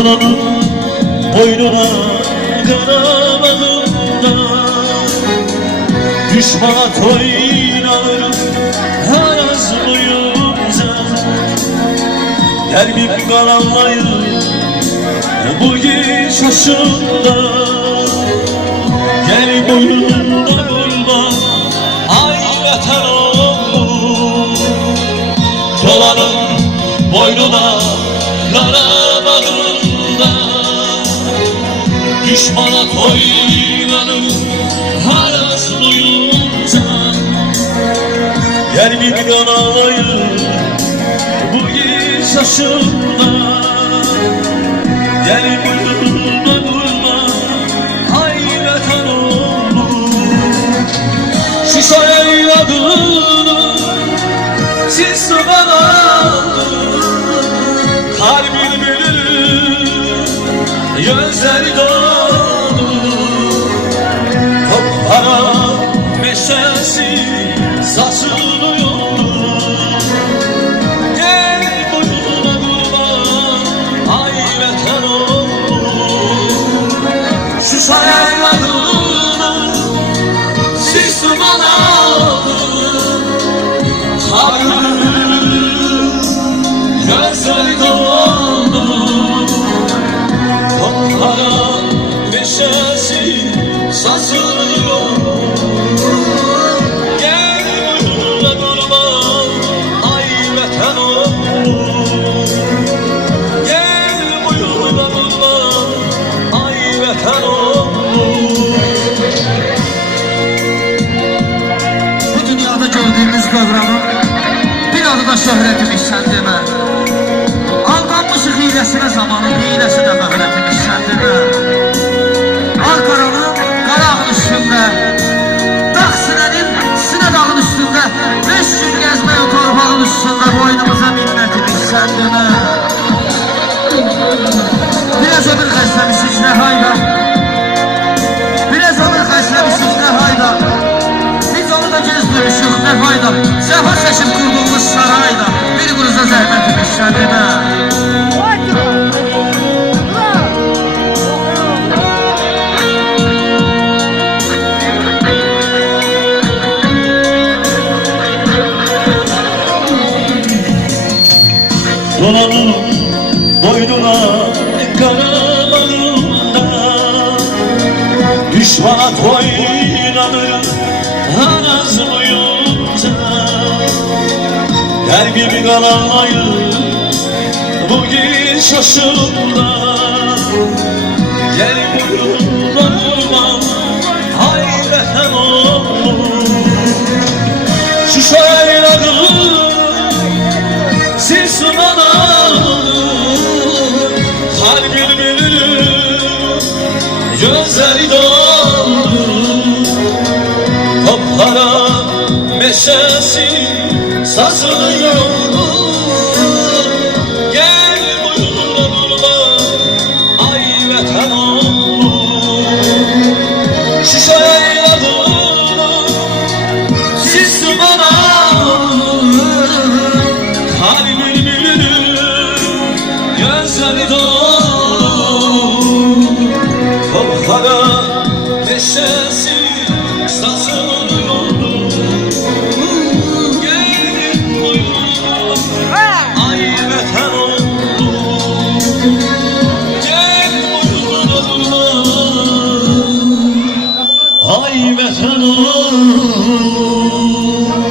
Dolanın boynuna karavağında, düşmana toynalır hayaz boyunca. Kalbim karanlayır bu giş aşında. Gel boynunda bulma ay vatan oğlum. Dolanın boynuna karavağında, düşmana toynanır hayaz duyunca. Yer bir kanalayır bu giz aşında. Gel buyurma durma ay vatan oğlum. Şu adını siz bana kalbin bölür, gözleri dolu. Tophara meşesi saçılıyor. Gel boynuna durma ay vatan oğlum. Şu sayılarını siz bana kalbin gözleri doldu. Tophara meşesi saçılıyor. Gel boynuna durma ay vatan oğlum. Gel boynuna durma ay vatan oğlum. Bu dünyada gördüğümüz dövranın bir adı da şöhretimiz sen demə. Aldanmışıq hiləsinə zamanın, hiləsi də möhrətimiz sən demə. Ankaranın qarağın üstündə, dağ sinənin sinə dağın üstündə, 5 gün gəzmək o torpağın üstündə, boynumuza minnətimiz sən demə. Biraz ömür xəstəmişik nə hayda, biraz ömür xəstəmişik nə hayda. Biz onu da gezdirmişik nə fayda. Səfa seçib qurduğumuz sarayda, bir quruza zəhmətimiz sən demə. Dolanın boynuna karavağında, düşmana toynanır hayaz boyunca. Kalbim karanlayır bu giş aşında. Gel boynuna durma ay vatan oğlum. Şu sayılarını siz bana kalbin bölür, gözleri doldu. Tophara meşesi saçılıyor.